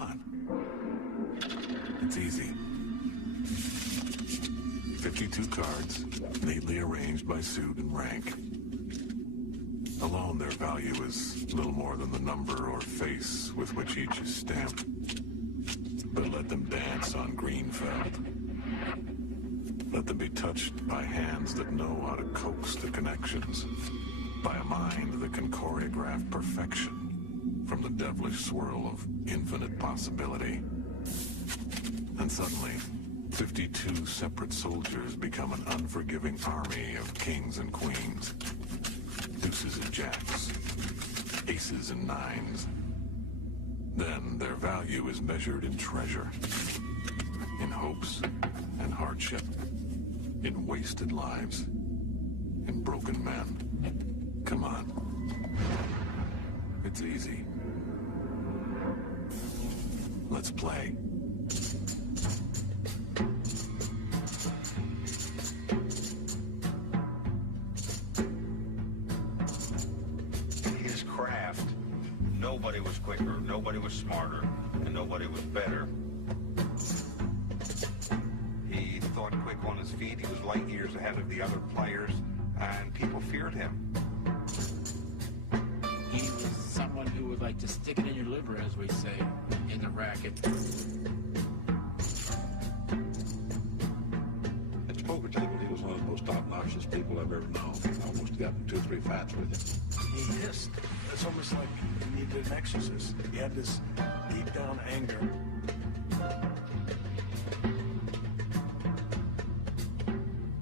on. It's easy. 52 cards, neatly arranged by suit and rank. Alone, their value is little more than the number or face with which each is stamped. But let them dance on green felt. Let them be touched by hands that know how to coax the connections, by a mind that can choreograph perfection from the devilish swirl of infinite possibility. And suddenly, 52 separate soldiers become an unforgiving army of kings and queens, deuces and jacks, aces and nines. Then their value is measured in treasure, in hopes and hardship, in wasted lives, in broken men. Come on. It's easy. Let's play. His craft, nobody was quicker, nobody was smarter, and nobody was better. He thought quick on his feet. He was light years ahead of the other players, and people feared him. He was someone who would like to stick it in your liver, as we say, in the racket. At the poker table, he was one of the most obnoxious people I've ever known. I almost got in 2 or 3 fights with him. He hissed. It's almost like he needed an exorcist. He had this deep down anger.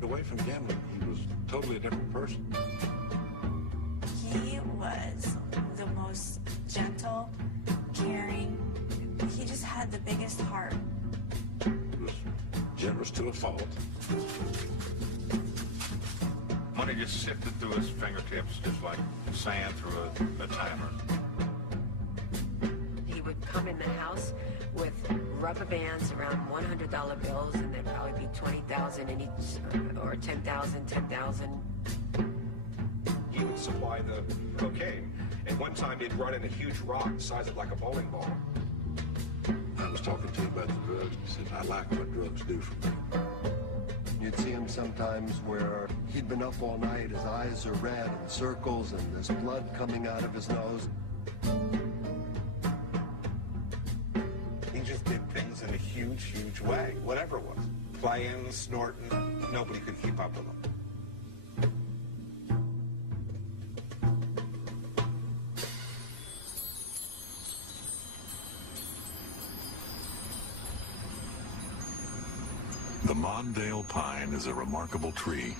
Away from gambling, he was totally a different person. He was the most gentle, caring. He just had the biggest heart. He was generous to a fault. Money just sifted through his fingertips just like sand through a timer. He would come in the house with rubber bands around $100 bills, and there'd probably be 20,000 in each, or 10,000, 10,000. He would supply the cocaine. And one time he'd run in a huge rock the size of like a bowling ball. I was talking to him about the drugs. He said, I like what drugs do for me. You'd see him sometimes where he'd been up all night, his eyes are red and circles and there's blood coming out of his nose. He just did things in a huge, huge way, whatever it was. Playing, snorting, nobody could keep up with him. The Mondale pine is a remarkable tree.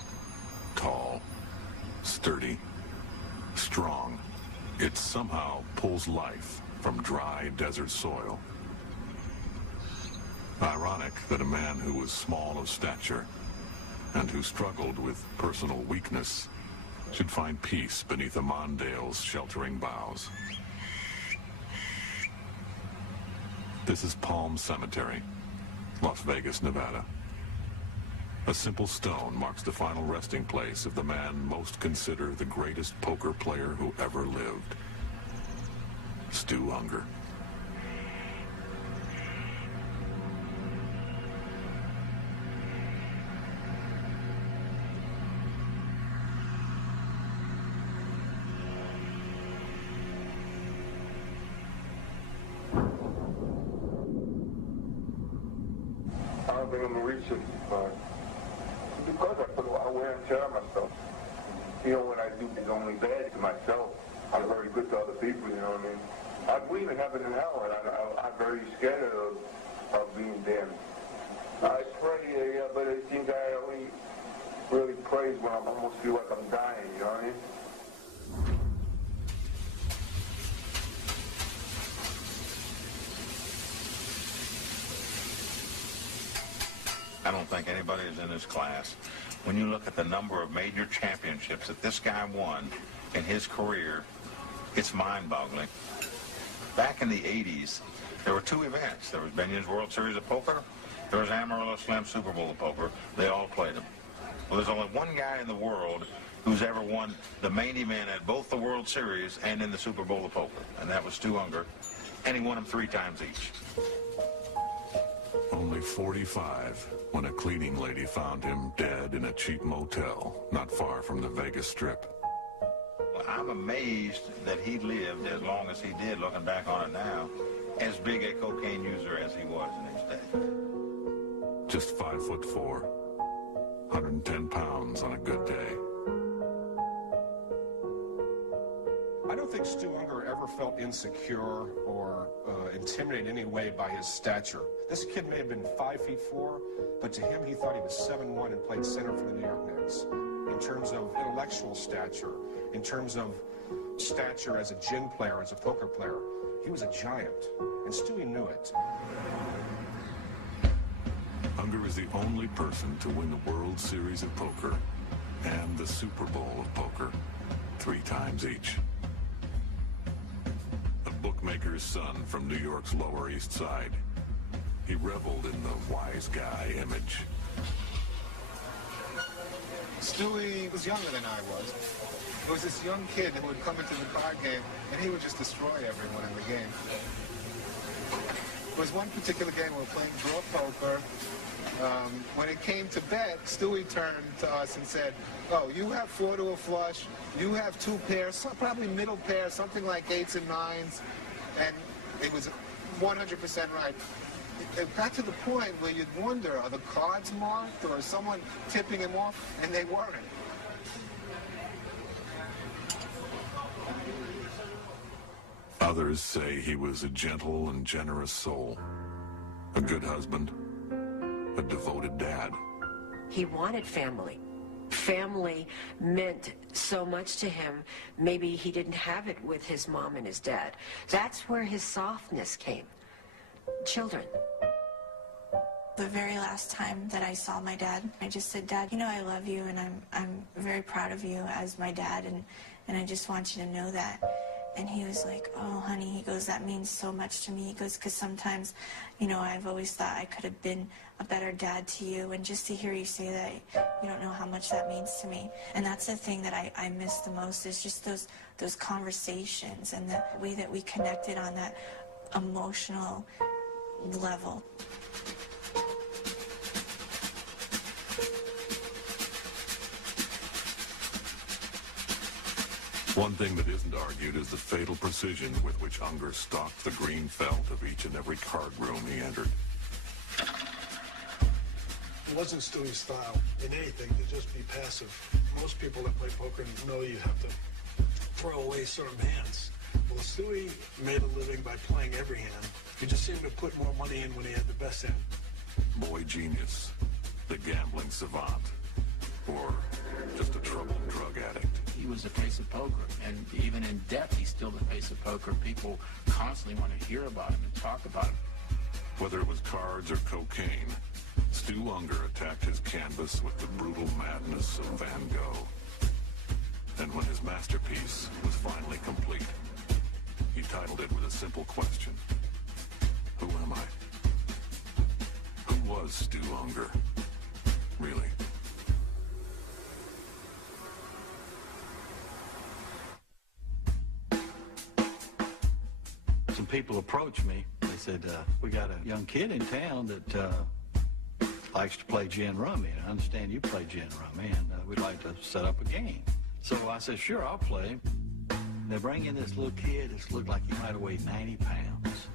Tall, sturdy, strong. It somehow pulls life from dry desert soil. Ironic that a man who was small of stature and who struggled with personal weakness should find peace beneath a Mondale's sheltering boughs. This is Palm Cemetery, Las Vegas, Nevada. A simple stone marks the final resting place of the man most considered the greatest poker player who ever lived, Stu Ungar. I don't think I'm gonna reach it, but because I put a lot of wear and tear on myself. You know, what I do is only bad to myself. I'm very good to other people, you know what I mean? I believe in heaven and hell, and I'm very scared of being damned. I pray, yeah, but I think I only really pray when I almost feel like I'm dying, you know what I mean? I don't think anybody is in this class. When you look at the number of major championships that this guy won in his career, it's mind-boggling. Back in the 80s, there were 2 events. There was Benion's World Series of Poker. There was Amarillo Slim Super Bowl of Poker. They all played them. Well, there's only one guy in the world who's ever won the main event at both the World Series and in the Super Bowl of Poker, and that was Stu Ungar. and he won them 3 times each. Only 45 when a cleaning lady found him dead in a cheap motel not far from the Vegas Strip. Well, I'm amazed that he lived as long as he did, looking back on it now, as big a cocaine user as he was in his day. Just 5'4", 110 pounds on a good day. I don't think Stu Ungar ever felt insecure or intimidated in any way by his stature. This kid may have been 5'4", but to him he thought he was 7'1" and played center for the New York Knicks. In terms of intellectual stature, in terms of stature as a gin player, as a poker player, he was a giant, and Stewie knew it. Ungar is the only person to win the World Series of Poker and the Super Bowl of Poker 3 times each. A bookmaker's son from New York's Lower East Side, he reveled in the wise guy image. Stewie was younger than I was. There was this young kid who would come into the card game, and he would just destroy everyone in the game. There was one particular game we were playing draw poker. When it came to bet, Stewie turned to us and said, "Oh, you have 4 to a flush, you have 2 pairs, probably middle pair, something like 8s and 9s," and it was 100% right. It got to the point where you'd wonder, are the cards marked or is someone tipping him off? And they weren't. Others say he was a gentle and generous soul, a good husband, a devoted dad. He wanted family. Family meant so much to him. Maybe he didn't have it with his mom and his dad. That's where his softness came. Children. The very last time that I saw my dad, I just said, "Dad, you know I love you, and I'm very proud of you as my dad, and I just want you to know that." And he was like, "Oh, honey," he goes, "that means so much to me." He goes, "because sometimes, you know, I've always thought I could have been a better dad to you, and just to hear you say that, you don't know how much that means to me." And that's the thing that I miss the most, is just those conversations and the way that we connected on that emotional level. One thing that isn't argued is the fatal precision with which Ungar stalked the green felt of each and every card room he entered. It wasn't Stewie's style in anything to just be passive. Most people that play poker know you have to throw away certain hands. Well, Stewie made a living by playing every hand. He just seemed to put more money in when he had the best hand. Boy genius, the gambling savant, or just a troubled drug addict. He was the face of poker, and even in death, he's still the face of poker. People constantly want to hear about him and talk about him. Whether it was cards or cocaine, Stu Ungar attacked his canvas with the brutal madness of Van Gogh. And when his masterpiece was finally complete, he titled it with a simple question: who am I? Who was Stu Ungar, really? Some people approached me. They said, "We got a young kid in town that likes to play gin rummy. I understand you play gin rummy, and we'd like to set up a game." So I said, "Sure, I'll play." They bring in this little kid. This looked like he might have weighed 90 pounds.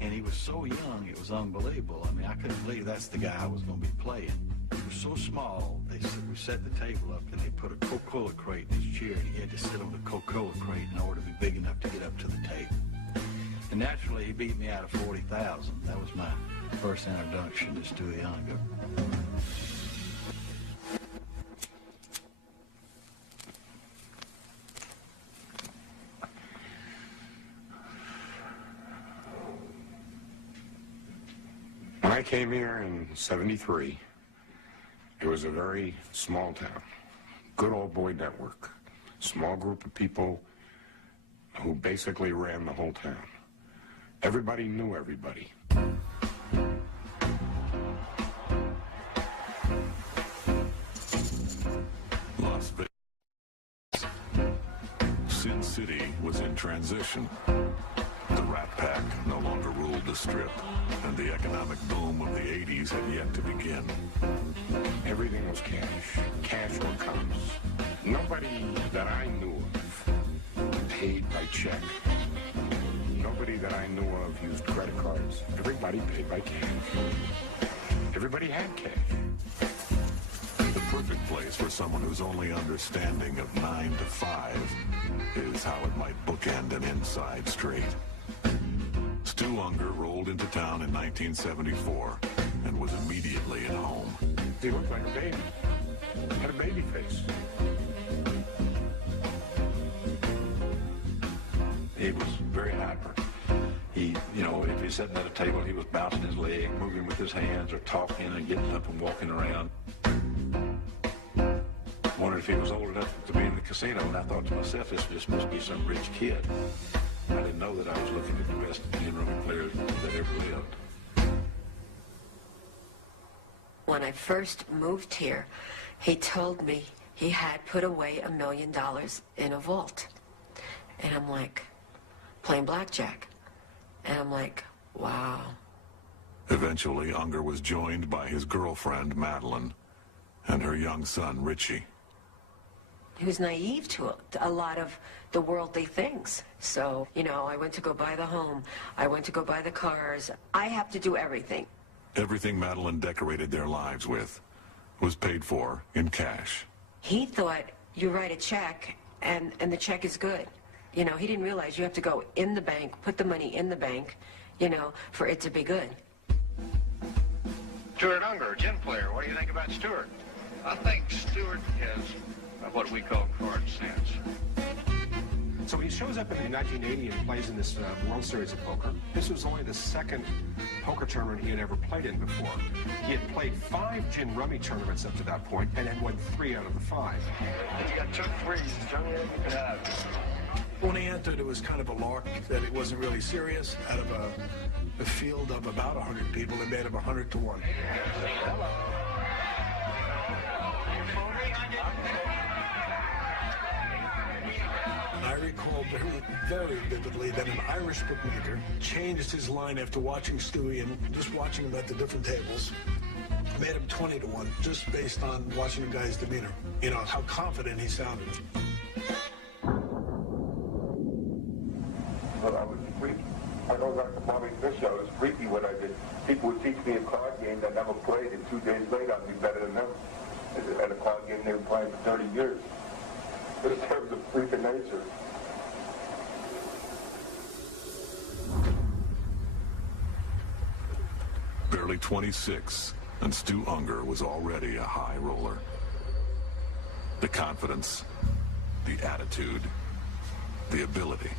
And he was so young, it was unbelievable. I mean, I couldn't believe that's the guy I was going to be playing. He was so small, we set the table up, and they put a Coca-Cola crate in his chair, and he had to sit on the Coca-Cola crate in order to be big enough to get up to the table. And naturally, he beat me out of 40,000. That was my first introduction to Stu Ungar. When I came here in '73, it was a very small town. Good old boy network. Small group of people who basically ran the whole town. Everybody knew everybody. Las Vegas. Sin City was in transition. The rat pack no longer ruled the Strip, and the economic boom of the 80s had yet to begin. Everything was cash or comes. Nobody that I knew of paid by check. Nobody that I knew of used credit cards. Everybody paid by cash. Everybody had cash. The perfect place for someone whose only understanding of 9 to 5 is how it might bookend an inside straight. Stu Ungar rolled into town in 1974 and was immediately at home. He looked like a baby. Had a baby face. He was very hyper. He, if he's sitting at a table, he was bouncing his leg, moving with his hands, or talking and getting up and walking around. Wondered if he was old enough to be in the casino, and I thought to myself, this just must be some rich kid. I didn't know that I was looking at the best gin-rummy players that ever lived. When I first moved here, he told me he had put away $1 million in a vault. And I'm like, playing blackjack. And I'm like, wow. Eventually, Ungar was joined by his girlfriend, Madeline, and her young son, Richie. He was naive to a lot of the worldly things. So, I went to go buy the home. I went to go buy the cars. I have to do everything. Everything Madeline decorated their lives with was paid for in cash. He thought you write a check and the check is good. He didn't realize you have to go in the bank, put the money in the bank, for it to be good. Stuart Ungar, gin player. What do you think about Stuart? I think Stuart has what we call card sense. So he shows up in 1980 and plays in this World Series of Poker. This was only the second poker tournament he had ever played in before. He had played 5 gin rummy tournaments up to that point and had won 3 out of the 5. He's got 2 threes. Johnny, you can have. When he entered, it was kind of a lark that it wasn't really serious. Out of a field of about 100 people, they made him 100 to 1. Hello. I recall very vividly that an Irish bookmaker changed his line after watching Stewie and just watching him at the different tables. Made him 20 to 1, just based on watching the guy's demeanor. How confident he sounded. But I was freaky. I know Dr. Bobby Fischer, I was freaky when I did. People would teach me a card game that I never played, and 2 days later I'd be better than them at a card game they were playing for 30 years. In terms of freak of nature. Barely 26, and Stu Ungar was already a high roller. The confidence, the attitude, the ability,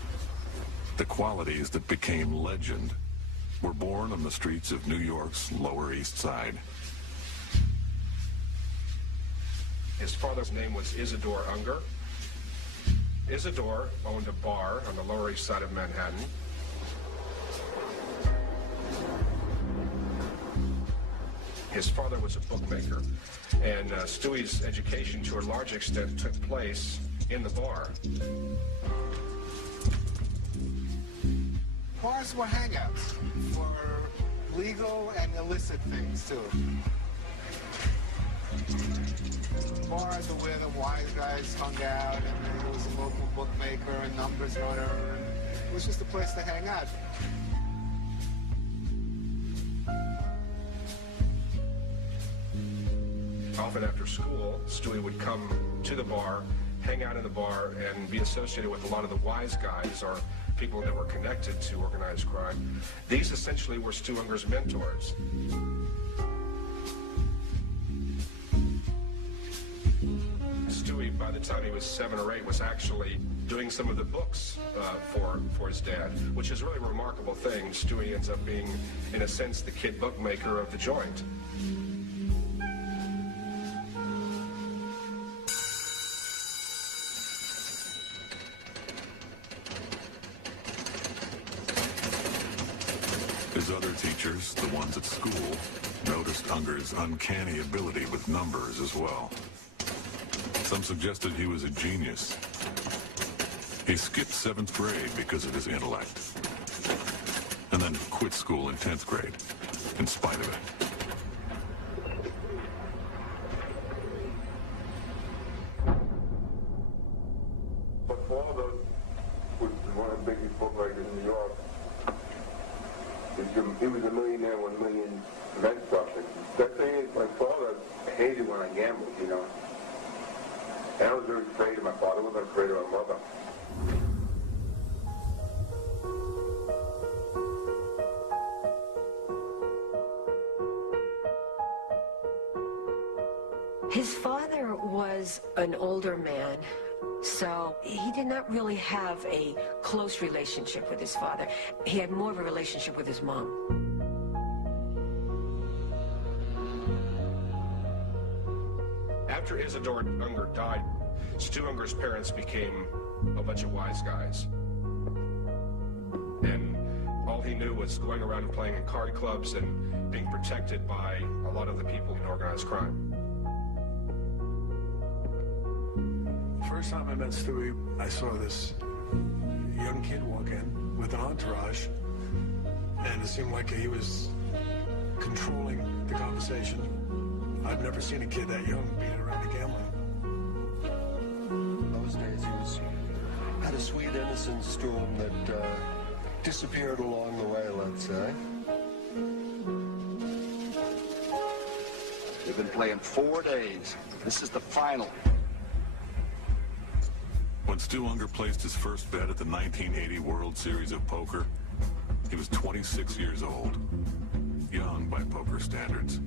the qualities that became legend were born on the streets of New York's Lower East Side. His father's name was Isidore Ungar. Isidore owned a bar on the Lower East Side of Manhattan. His father was a bookmaker, and Stewie's education, to a large extent, took place in the bar. Bars were hangouts for legal and illicit things, too. Bars were where the wise guys hung out, and there was a local bookmaker, a numbers runner, and it was just a place to hang out. Often after school, Stewie would come to the bar, hang out in the bar, and be associated with a lot of the wise guys, or people that were connected to organized crime. These essentially were Stu Ungar's mentors. Stewie, by the time he was 7 or 8, was actually doing some of the books for his dad, which is really a remarkable thing. Stewie ends up being, in a sense, the kid bookmaker of the joint. His other teachers, the ones at school, noticed Ungar's uncanny ability with numbers as well. Some suggested he was a genius. He skipped 7th grade because of his intellect. and then quit school in 10th grade, in spite of it. My father was one of the biggest bookmakers in New York. He was a millionaire with $1 million event profits. That thing is, my father hated when I gambled, you know. And I was very afraid of my father. I wasn't afraid of my mother. His father was an older man, so he did not really have a close relationship with his father. He had more of a relationship with his mom. After Isidore Unger died, Stu Ungar's parents became a bunch of wise guys. And all he knew was going around and playing in card clubs and being protected by a lot of the people in organized crime. First time I met Stewie, I saw this young kid walk in with an entourage, and it seemed like he was controlling the conversation. I've never seen a kid that young being around the gambling. Those days he had a sweet innocence to him that disappeared along the way, let's say. We've been playing 4 days. This is the final. When Stu Ungar placed his first bet at the 1980 World Series of Poker, he was 26 years old, young by poker standards.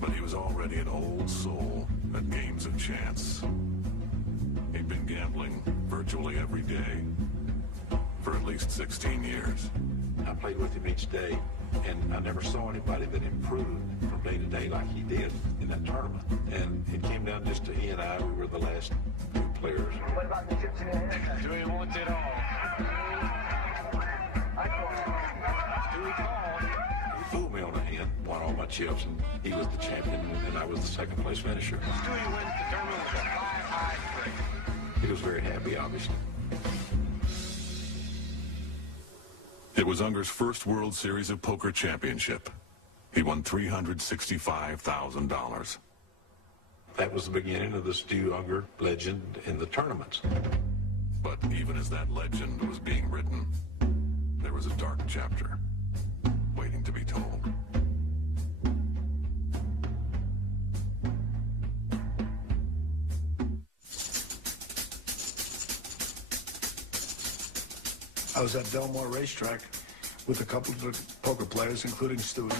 But he was already an old soul at games of chance. He'd been gambling virtually every day for at least 16 years. I played with him each day, and I never saw anybody that improved from day to day like he did in that tournament. And it came down just to he and I. We were the last two players. What about the chips in the hand? Do we want it all? I call. Do we call? He fooled me on a hand, won all my chips, and he was the champion, and I was the second place finisher. Stewie wins the tournament with a high break. He was very happy, obviously. It was Ungar's first World Series of Poker championship. He won $365,000. That was the beginning of the Stu Ungar legend in the tournaments. But even as that legend was being written, there was a dark chapter waiting to be told. I was at Delmar Racetrack with a couple of poker players, including Stewie,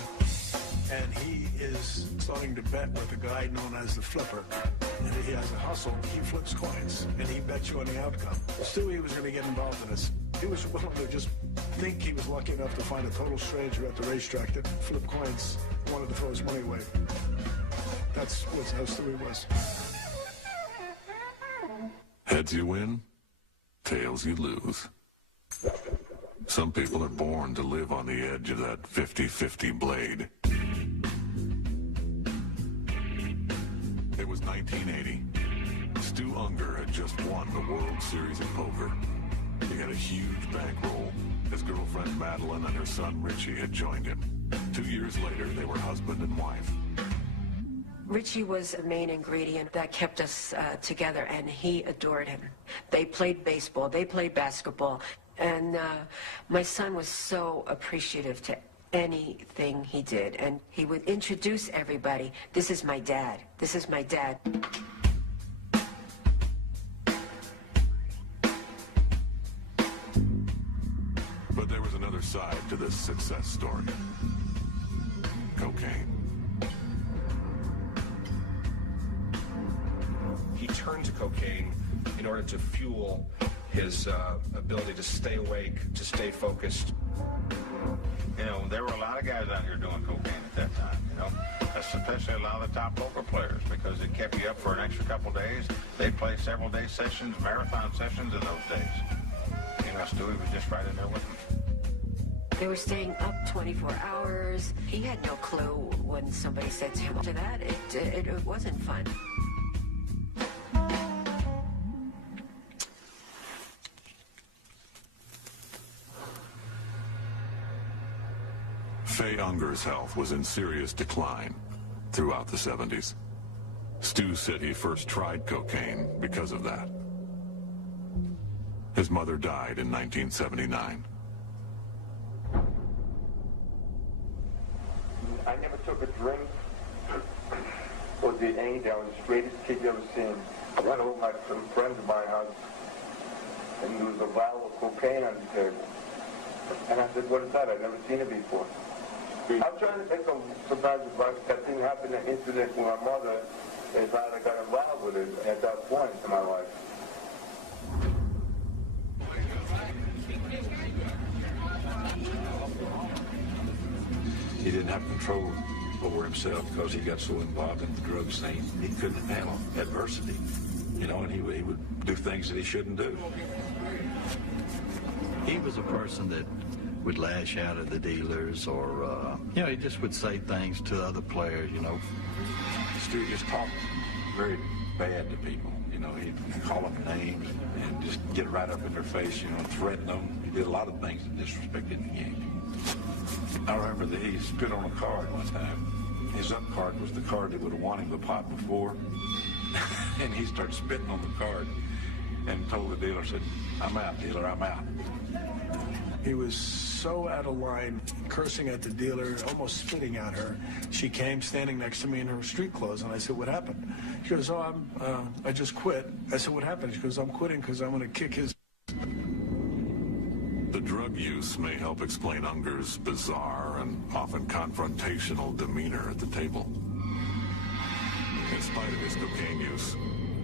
and he is starting to bet with a guy known as the Flipper. And he has a hustle. He flips coins, and he bets you on the outcome. Stewie was going to get involved in this. He was willing to just think he was lucky enough to find a total stranger at the racetrack that flipped coins, wanted to throw his money away. That's how Stewie was. Heads you win, tails you lose. Some people are born to live on the edge of that 50-50 blade. It was 1980. Stu Ungar had just won the World Series of Poker. He had a huge bankroll. His girlfriend Madeline and her son Richie had joined him. 2 years later, they were husband and wife. Richie was a main ingredient that kept us together, and he adored him. They played baseball, they played basketball, and my son was so appreciative to anything he did, and he would introduce everybody. This is my dad. This is my dad. But there was another side to this success story. Cocaine. He turned to cocaine in order to fuel his ability to stay awake, to stay focused. You know, there were a lot of guys out here doing cocaine at that time, you know, especially a lot of the top poker players, because it kept you up for an extra couple days. They'd play several day sessions, marathon sessions in those days. You know, Stewie was just right in there with them. They were staying up 24 hours. He had no clue when somebody said to him, after that, it wasn't fun. Fay Ungar's health was in serious decline throughout the 70s. Stu said he first tried cocaine because of that. His mother died in 1979. I never took a drink or did anything. I was the straightest kid you ever seen. I went over to some friends of mine house, and there was a vial of cocaine on the table. And I said, what is that? I've never seen it before. I'm trying to think of sometimes about that thing happened, an incident with my mother, and how I got involved with it at that point in my life. He didn't have control over himself because he got so involved in the drug scene. He couldn't handle adversity, you know, and he would do things that he shouldn't do. He was a person that would lash out at the dealers, or, you know, he just would say things to other players, you know. Stu just talked very bad to people, you know. He'd call them names and just get right up in their face, you know, threaten them. He did a lot of things that disrespected the game. I remember that he spit on a card one time. His up card was the card that would have won him the pot before. And he started spitting on the card and told the dealer, said, I'm out, dealer, I'm out. He was so out of line, cursing at the dealer, almost spitting at her. She came standing next to me in her street clothes, and I said, what happened? She goes, oh, I just quit. I said, what happened? She goes, I'm quitting because I'm going to kick his... The drug use may help explain Ungar's bizarre and often confrontational demeanor at the table. In spite of his cocaine use,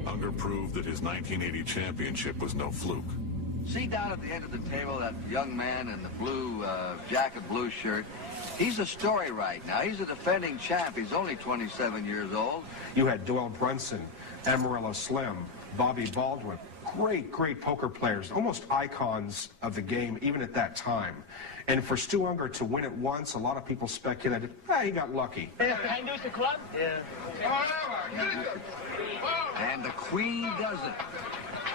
Ungar proved that his 1980 championship was no fluke. See down at the end of the table that young man in the blue jacket, blue shirt? He's a story right now. He's a defending champ. He's only 27 years old. You had Doyle Brunson, Amarillo Slim, Bobby Baldwin. Great poker players, almost icons of the game, even at that time. And for Stu Ungar to win it once, a lot of people speculated, he got lucky. Can I use the club? Yeah. And the queen does it.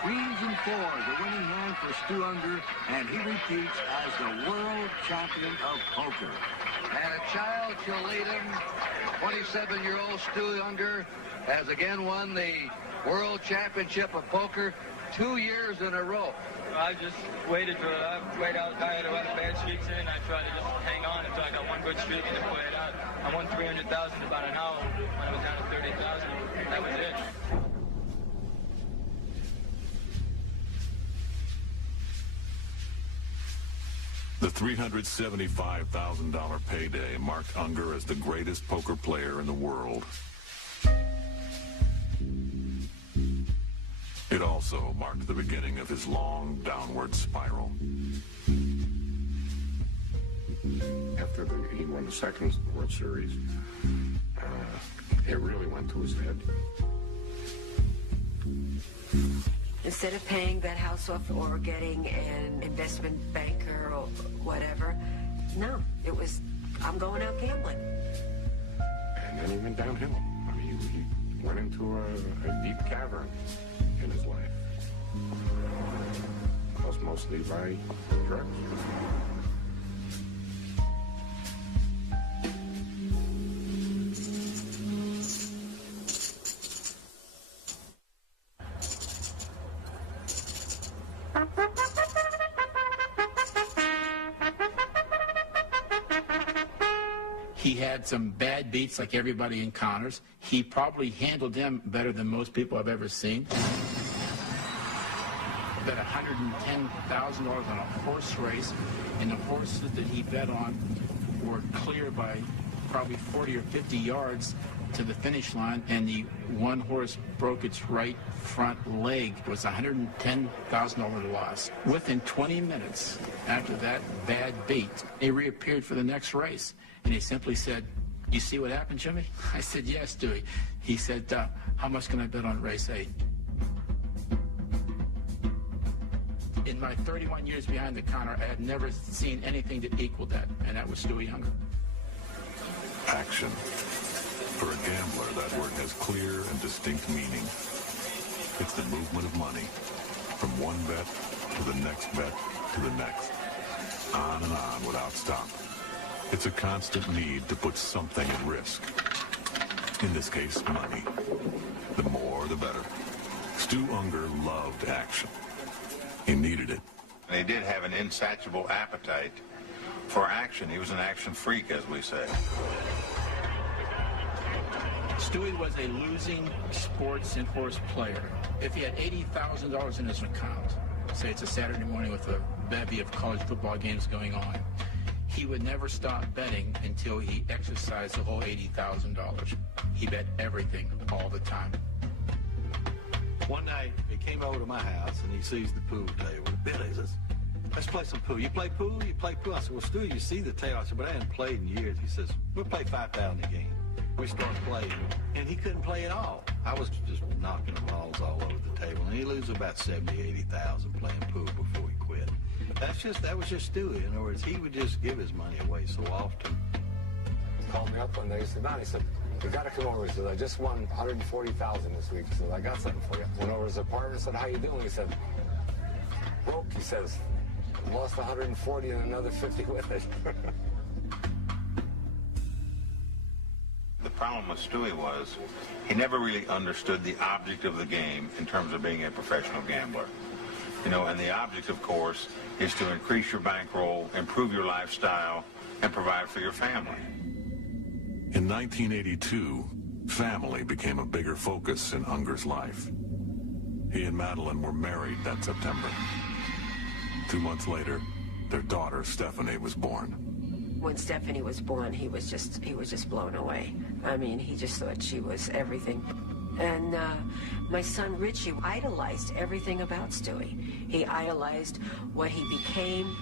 Queens and fours, a winning hand for Stu Ungar, and he repeats as the world champion of poker. And a child shall lead him. 27-year-old Stu Ungar has again won the World Championship of Poker 2 years in a row. I just waited for it. I was tired of running bad streaks in. I tried to just hang on until I got one good streak and then play it out. I won $300,000 about an hour when I was down to $30,000. That was it. The $375,000 payday marked Ungar as the greatest poker player in the world. It also marked the beginning of his long downward spiral. After he won the second World Series, it really went to his head. Instead of paying that house off or getting an investment banker or whatever, no, it was, I'm going out gambling. And then he went downhill. I mean, he went into a deep cavern in his life. Caused mostly by drugs. He had some bad beats like everybody encounters. He probably handled them better than most people I've ever seen. Bet $110,000 on a horse race, and the horses that he bet on were clear by probably 40 or 50 yards to the finish line, and the one horse broke its right front leg. It was a $110,000 loss. Within 20 minutes after that bad beat, he reappeared for the next race. And he simply said, you see what happened, Jimmy? I said, yes, Dewey. He said, how much can I bet on race 8? In my 31 years behind the counter, I had never seen anything that equaled that, and that was Stu Ungar. Action. For a gambler, that word has clear and distinct meaning. It's the movement of money from one bet to the next bet to the next. On and on without stop. It's a constant need to put something at risk. In this case, money. The more, the better. Stu Ungar loved action. He needed it. And he did have an insatiable appetite for action. He was an action freak, as we say. Stewie was a losing sports and horse player. If he had $80,000 in his account, say it's a Saturday morning with a bevy of college football games going on, he would never stop betting until he exercised the whole $80,000. He bet everything all the time. One night, he came over to my house, and he sees the pool table. Billy says, let's play some pool. You play pool? You play pool? I said, well, Stu, you see the table. I said, but I hadn't played in years. He says, we'll play 5,000 a game. We started playing, and he couldn't play at all. I was just knocking the balls all over the table, and he loses about 70, 80,000 playing pool before he quit. That was just Stewie. In other words, he would just give his money away so often. He called me up one day. He said, "Man," he said, "you got to come over." He said, "I just won 140,000 this week." He said, "I got something for you." Went over to his apartment and said, "How you doing?" He said, "Broke." He says, "Lost 140 and another 50 with it." The problem with Stewie was he never really understood the object of the game in terms of being a professional gambler. You know, and the object, of course, is to increase your bankroll, improve your lifestyle, and provide for your family. In 1982, family became a bigger focus in Ungar's life. He and Madeline were married that September. 2 months later, their daughter, Stephanie, was born. When Stephanie was born, he was just blown away. I mean, he just thought she was everything. And my son Richie idolized everything about Stewie. He idolized what he became.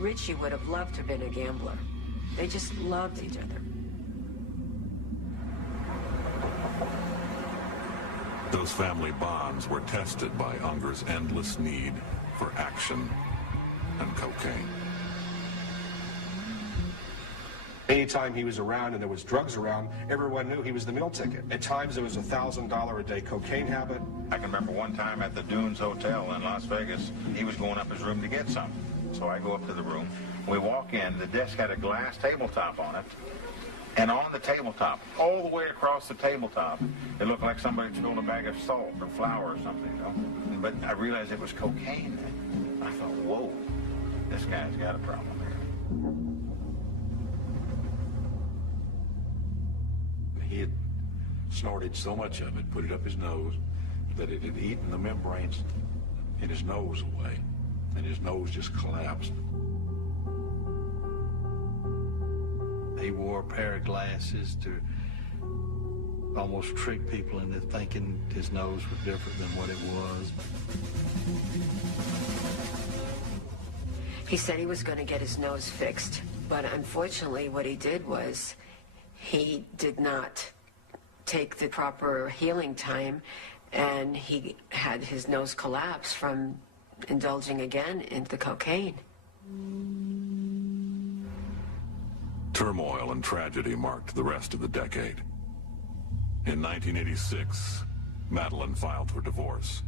Richie would have loved to have been a gambler. They just loved each other. Those family bonds were tested by Ungar's endless need for action and cocaine. Anytime he was around and there was drugs around, everyone knew he was the meal ticket. At times there was a $1,000 a day cocaine habit. I can remember one time at the Dunes Hotel in Las Vegas, he was going up his room to get some. So I go up to the room. We walk in, the desk had a glass tabletop on it. And on the tabletop, all the way across the tabletop, it looked like somebody spilled a bag of salt or flour or something, you know. But I realized it was cocaine. I thought, whoa, this guy's got a problem here. He had snorted so much of it, put it up his nose, that it had eaten the membranes in his nose away, and his nose just collapsed. He wore a pair of glasses to almost trick people into thinking his nose was different than what it was. He said he was going to get his nose fixed, but unfortunately what he did was he did not take the proper healing time, and he had his nose collapse from indulging again into the cocaine. Turmoil and tragedy marked the rest of the decade. In 1986, Madeline filed for divorce.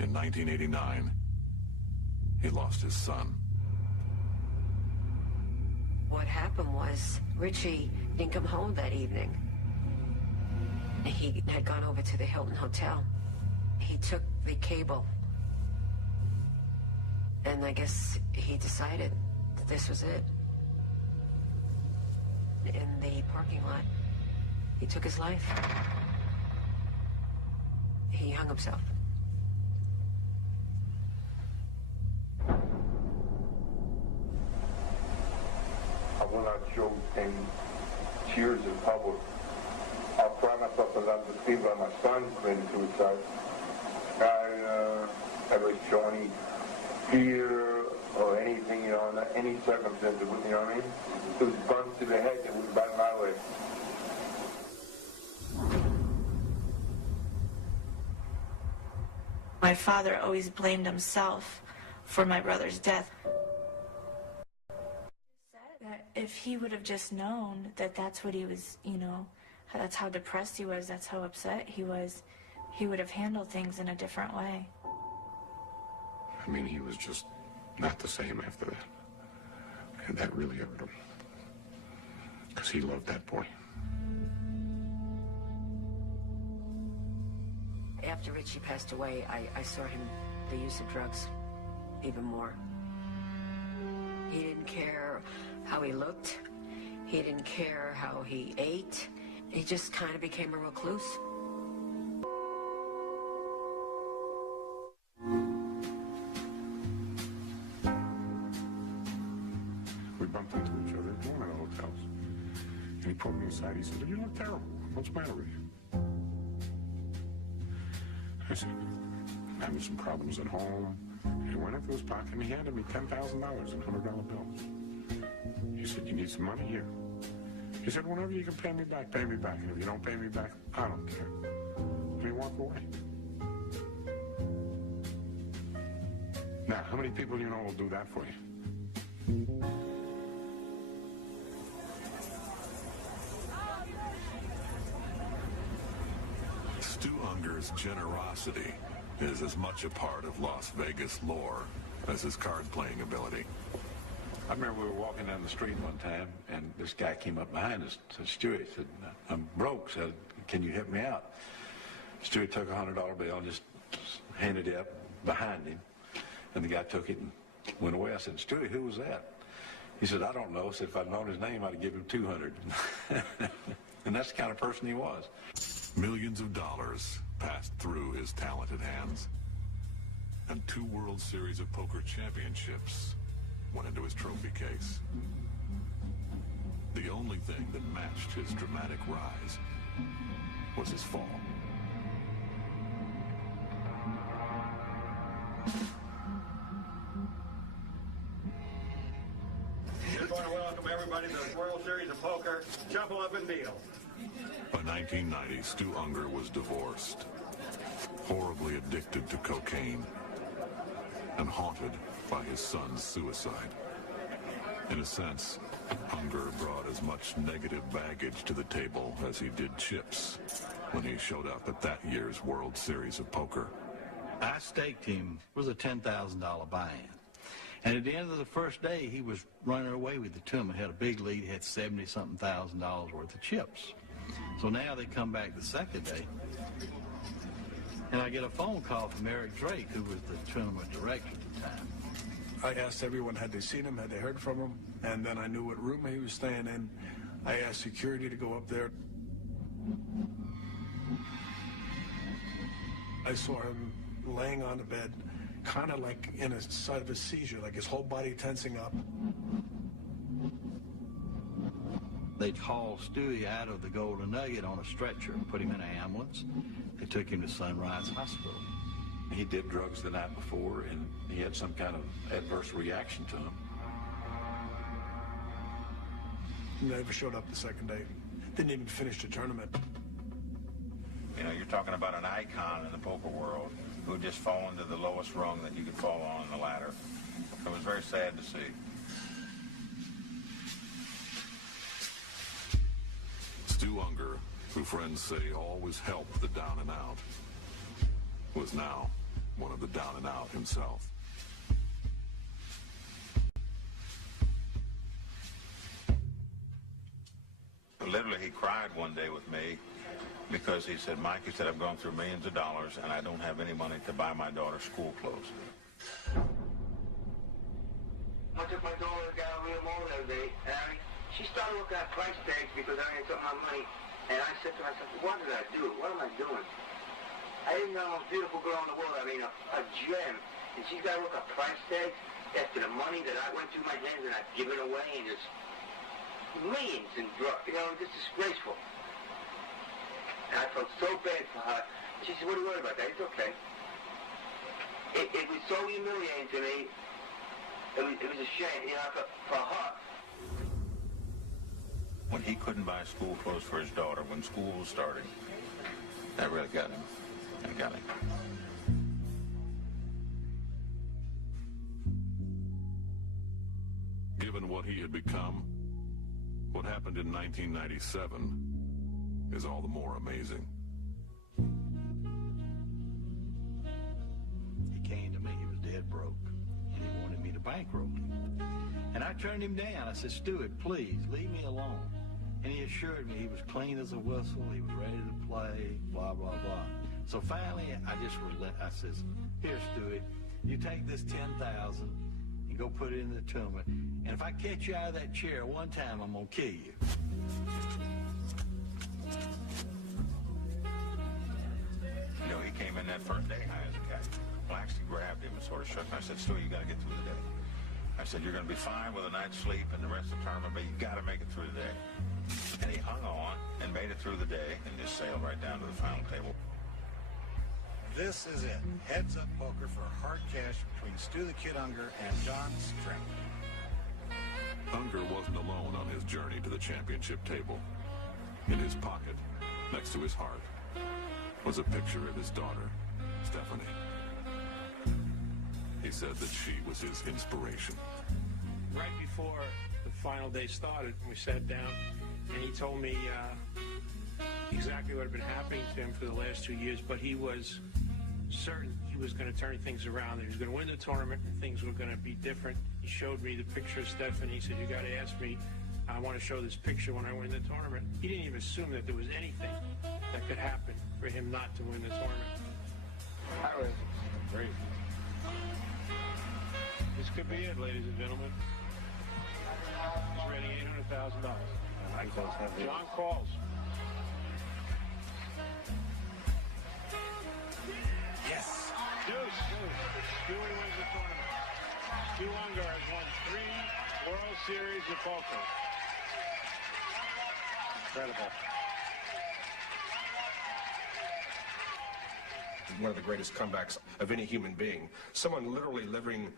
In 1989, he lost his son. What happened was Richie didn't come home that evening. He had gone over to the Hilton Hotel. He took the cable, and I guess he decided that this was it. In the parking lot, he took his life. He hung himself. I will not show any tears in public. I'll cry myself to love the people and my son committed suicide. I never show any fear or anything, you know, not any circumstance, you know what I mean? It was bumped to the head that was by my way. My father always blamed himself for my brother's death. That if he would have just known that that's what he was, you know, that's how depressed he was, that's how upset he was, he would have handled things in a different way. I mean, he was just not the same after that. And that really hurt him. Because he loved that boy. After Richie passed away, I saw him, the use of drugs, even more. He didn't care how he looked. He didn't care how he ate. He just kind of became a recluse. We bumped into each other at one of the hotels. And he pulled me aside. He said, "You look terrible. What's the matter with you?" I said, "I'm having some problems at home." And he went into his pocket and he handed me $10,000 in $100 bills. He said, "You need some money here." He said, "Whenever you can pay me back, pay me back. And if you don't pay me back, I don't care." And he walked away. Now, how many people do you know will do that for you? Stu Ungar's generosity is as much a part of Las Vegas lore as his card-playing ability. I remember we were walking down the street one time, and this guy came up behind us, said, "Stuart," said, "I'm broke," said, "Can you help me out?" Stuart took a $100 bill and just handed it up behind him, and the guy took it and went away. I said, "Stuart, who was that?" He said, "I don't know." I said, "If I'd known his name, I'd have given him 200. And that's the kind of person he was. Millions of dollars passed through his talented hands, and 2 World Series of Poker championships went into his trophy case. The only thing that matched his dramatic rise was his fall. Just want to welcome everybody to the World Series of Poker. Shuffle up and deal. By 1990, Stu Ungar was divorced, horribly addicted to cocaine, and haunted by his son's suicide. In a sense, Ungar brought as much negative baggage to the table as he did chips when he showed up at that year's World Series of Poker. I staked him. It was a $10,000 buy-in. And at the end of the first day, he was running away with the tournament. He had a big lead. He had $70-something thousand worth of chips. So now they come back the second day, and I get a phone call from Eric Drake, who was the tournament director at the time. I asked everyone, had they seen him, had they heard from him, and then I knew what room he was staying in. I asked security to go up there. I saw him laying on the bed, kind of like in a side of a seizure, like his whole body tensing up. They hauled Stewie out of the Golden Nugget on a stretcher and put him in an ambulance. They took him to Sunrise Hospital. He did drugs the night before, and he had some kind of adverse reaction to them. He never showed up the second day. Didn't even finish the tournament. You know, you're talking about an icon in the poker world who just fallen to the lowest rung that you could fall on the ladder. It was very sad to see. Stu Ungar, who friends say always helped the down and out, was now one of the down and out himself. Literally, he cried one day with me because he said, "Mike," he said, "I've gone through millions of dollars and I don't have any money to buy my daughter school clothes." I took my daughter down Rio Mall the other day, and she started looking at price tags because I had some of my money, and I said to myself, "What did I do? What am I doing? I didn't know the most beautiful girl in the world. I mean, a gem, and she's got to look at price tags after the money that I went through my hands and I've given away, and just millions in drugs. You know, it's disgraceful." And I felt so bad for her. She said, "What are you worried about that? It's okay." It was so humiliating to me. It was a shame, you know, for her. When he couldn't buy school clothes for his daughter when school was starting, that really got him. That got him. Given what he had become, what happened in 1997 is all the more amazing. He came to me, he was dead broke, and he wanted me to bankroll him. And I turned him down. I said, Stuart, please, leave me alone. And he assured me he was clean as a whistle, he was ready to play, blah, blah, blah. So finally, I just I says, here, Stuart, you take this $10,000 and go put it in the tournament. And if I catch you out of that chair one time, I'm going to kill you. You know, he came in that first day high as a cat. Well, I actually grabbed him and sort of shook him. I said, Stuart, you got to get through the day. I said, you're going to be fine with a night's sleep and the rest of the tournament, but you got to make it through the day. And he hung on and made it through the day and just sailed right down to the final table. This is it. Heads-up poker for hard cash between Stu the Kid Ungar and John Strim. Ungar wasn't alone on his journey to the championship table. In his pocket, next to his heart, was a picture of his daughter, Stephanie. He said that she was his inspiration. Right before the final day started, we sat down, and he told me exactly what had been happening to him for the last 2 years, but he was certain he was going to turn things around. He was going to win the tournament, and things were going to be different. He showed me the picture of Stephanie. He said, you got to ask me. I want to show this picture when I win the tournament. He didn't even assume that there was anything that could happen for him not to win the tournament. That was great. This could be it, ladies and gentlemen. He's ready $800,000. John calls. Yes. Deuce. Stewie wins the tournament. Stu Ungar has won 3 World Series of poker. Incredible. One of the greatest comebacks of any human being. Someone literally living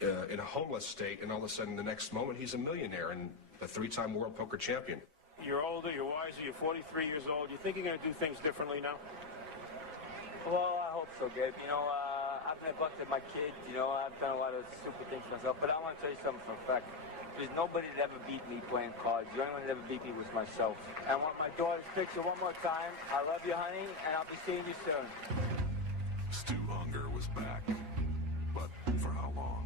in a homeless state, and all of a sudden the next moment he's a millionaire and a 3-time world poker champion. You're older, you're wiser, you're 43 years old. You think you're going to do things differently now? Well, I hope so, Gabe. You know, I've neglected my kids. You know, I've done a lot of stupid things myself. But I want to tell you something for a fact. There's nobody that ever beat me playing cards. The only one that ever beat me was myself. I want my daughter's picture one more time. I love you, honey, and I'll be seeing you soon. Stu Ungar was back, but for how long?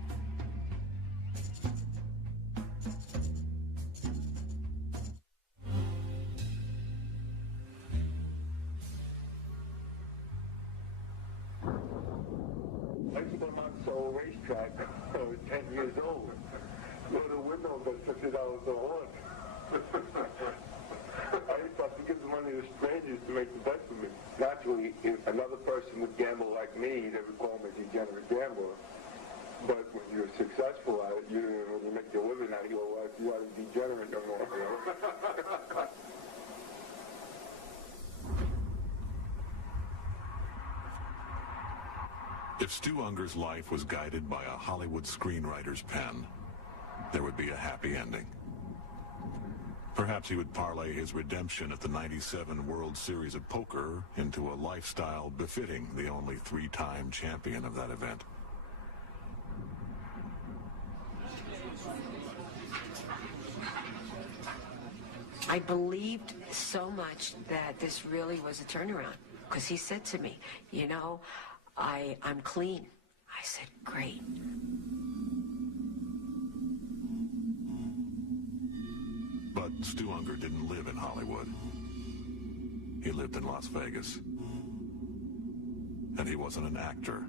I used to go to Monticello racetrack when I was 10 years old. Go to the window and bet $50 a horse. I used to have to give the money to strangers to make the bet for me. Naturally, if another person would gamble like me, they would call me a degenerate gambler. But when you're successful at it, when you make your living at it, you go, well, you aren't degenerate no more. If Stu Ungar's life was guided by a Hollywood screenwriter's pen, there would be a happy ending. Perhaps he would parlay his redemption at the '97 World Series of Poker into a lifestyle befitting the only 3-time champion of that event. I believed so much that this really was a turnaround, because he said to me, you know, I'm clean. I said, great. But Stu Ungar didn't live in Hollywood. He lived in Las Vegas. And he wasn't an actor.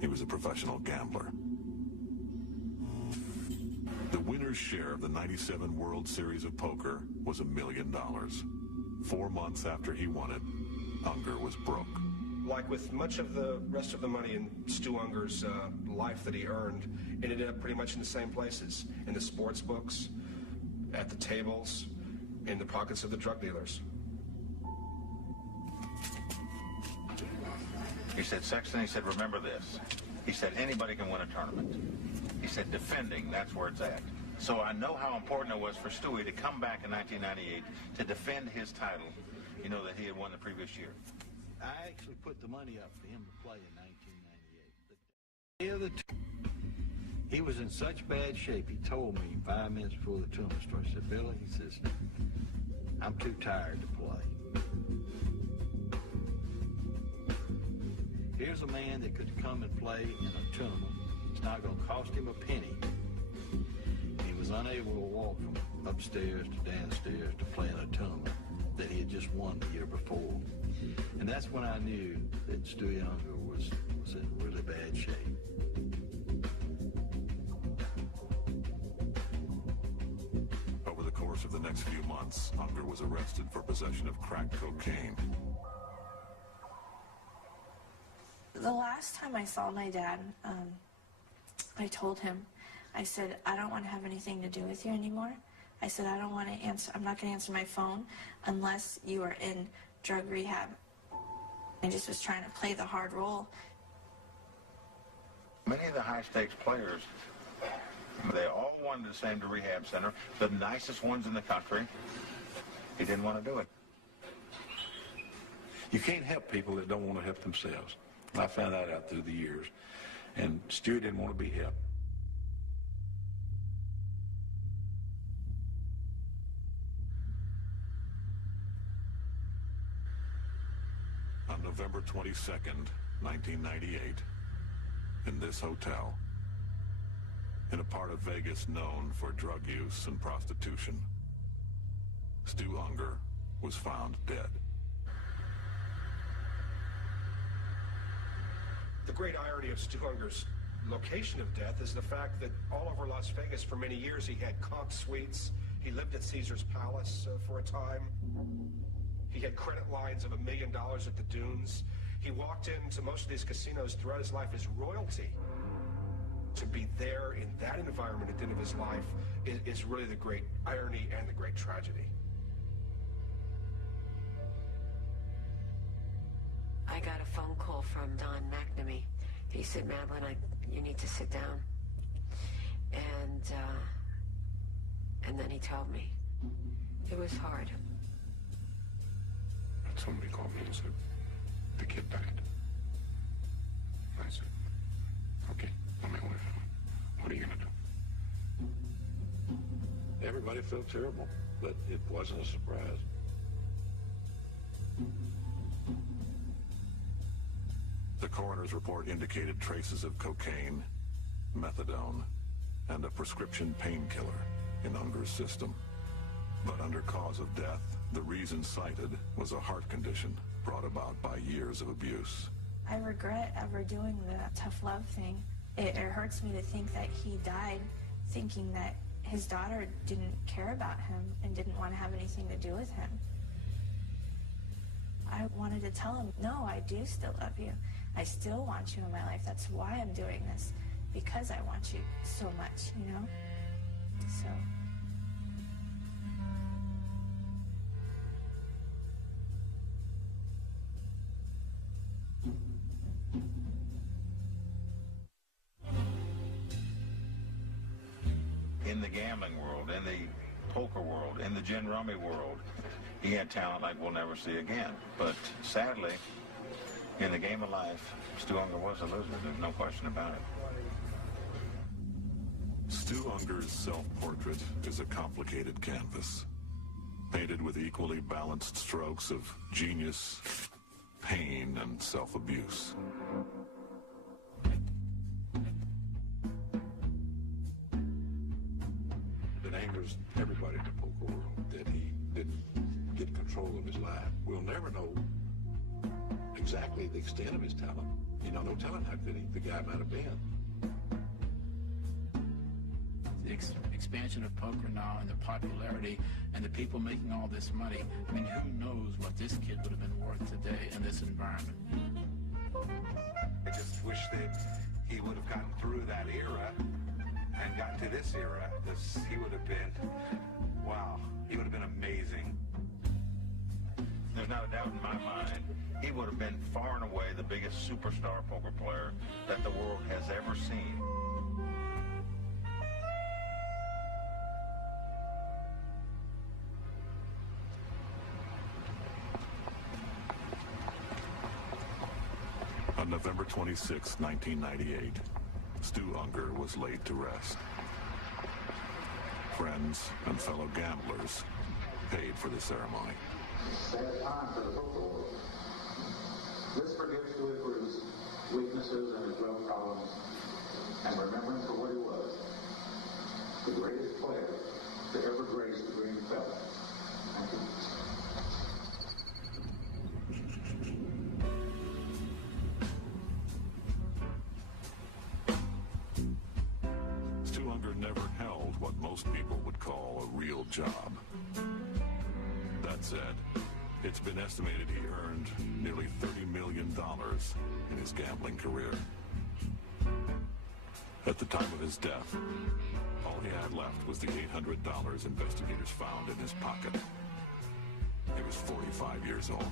He was a professional gambler. The winner's share of the '97 World Series of Poker was $1 million. 4 months after he won it, Ungar was broke. Like with much of the rest of the money in Stu Ungar's life that he earned, it ended up pretty much in the same places. In the sports books, at the tables, in the pockets of the drug dealers. He said, Sexton, he said, remember this. He said, anybody can win a tournament. He said, defending, that's where it's at. So I know how important it was for Stewie to come back in 1998 to defend his title, you know, that he had won the previous year. I actually put the money up for him to play in 1998. The day of the he was in such bad shape, he told me 5 minutes before the tournament started, he said, Billy, he says, I'm too tired to play. Here's a man that could come and play in a tournament. It's not going to cost him a penny. He was unable to walk from upstairs to downstairs to play in a tournament that he had just won the year before. And that's when I knew that Stu Ungar was in really bad shape. Over the course of the next few months, Ungar was arrested for possession of crack cocaine. The last time I saw my dad, I told him, I said, I don't want to have anything to do with you anymore. I said, I don't want to answer, I'm not going to answer my phone unless you are in drug rehab. I just was trying to play the hard role. Many of the high-stakes players, they all wanted to send him to rehab center, the nicest ones in the country. He didn't want to do it. You can't help people that don't want to help themselves. I found that out through the years. And Stu didn't want to be helped. On November 22nd, 1998, in this hotel, in a part of Vegas known for drug use and prostitution, Stu Ungar was found dead. The great irony of Stu Ungar's location of death is the fact that all over Las Vegas for many years he had comp suites. He lived at Caesar's Palace for a time. He had credit lines of $1 million at the Dunes. He walked into most of these casinos throughout his life as royalty. To be there in that environment at the end of his life is really the great irony and the great tragedy. I got a phone call from Don McNamee. He said, Madeline, you need to sit down. And then he told me. It was hard. Somebody called me and said, the kid died. I said, okay, what are you going to do? Everybody felt terrible, but it wasn't a surprise. The coroner's report indicated traces of cocaine, methadone, and a prescription painkiller in Ungar's system. But under cause of death, the reason cited was a heart condition brought about by years of abuse. I regret ever doing the tough love thing. It hurts me to think that he died thinking that his daughter didn't care about him and didn't want to have anything to do with him. I wanted to tell him, no, I do still love you. I still want you in my life. That's why I'm doing this, because I want you so much, you know? So. In the gambling world, in the poker world, in the gin rummy world, he had talent like we'll never see again. But sadly, in the game of life, Stu Ungar was a loser. There's no question about it. Stu Ungar's self-portrait is a complicated canvas, painted with equally balanced strokes of genius, pain, and self-abuse. It angers everybody in the poker world that he didn't get control of his life. We'll never know exactly the extent of his talent. You know, no telling how good the guy might have been. The expansion of poker now and the popularity and the people making all this money, I mean, who knows what this kid would have been worth today in this environment. I just wish that he would have gotten through that era and got to this era. He would have been, wow, he would have been amazing. There's not a doubt in my mind, he would have been far and away the biggest superstar poker player that the world has ever seen. On November 26, 1998, Stu Ungar was laid to rest. Friends and fellow gamblers paid for the ceremony. Sad time for the poker world. This forgives to his roots, weaknesses and his drug problems, and remember him for what he was, the greatest player to ever grace the green belt. Thank you. Stu Ungar never held what most people would call a real job. That said, it's been estimated he earned nearly $30 million in his gambling career. At the time of his death, all he had left was the $800 investigators found in his pocket. He was 45 years old.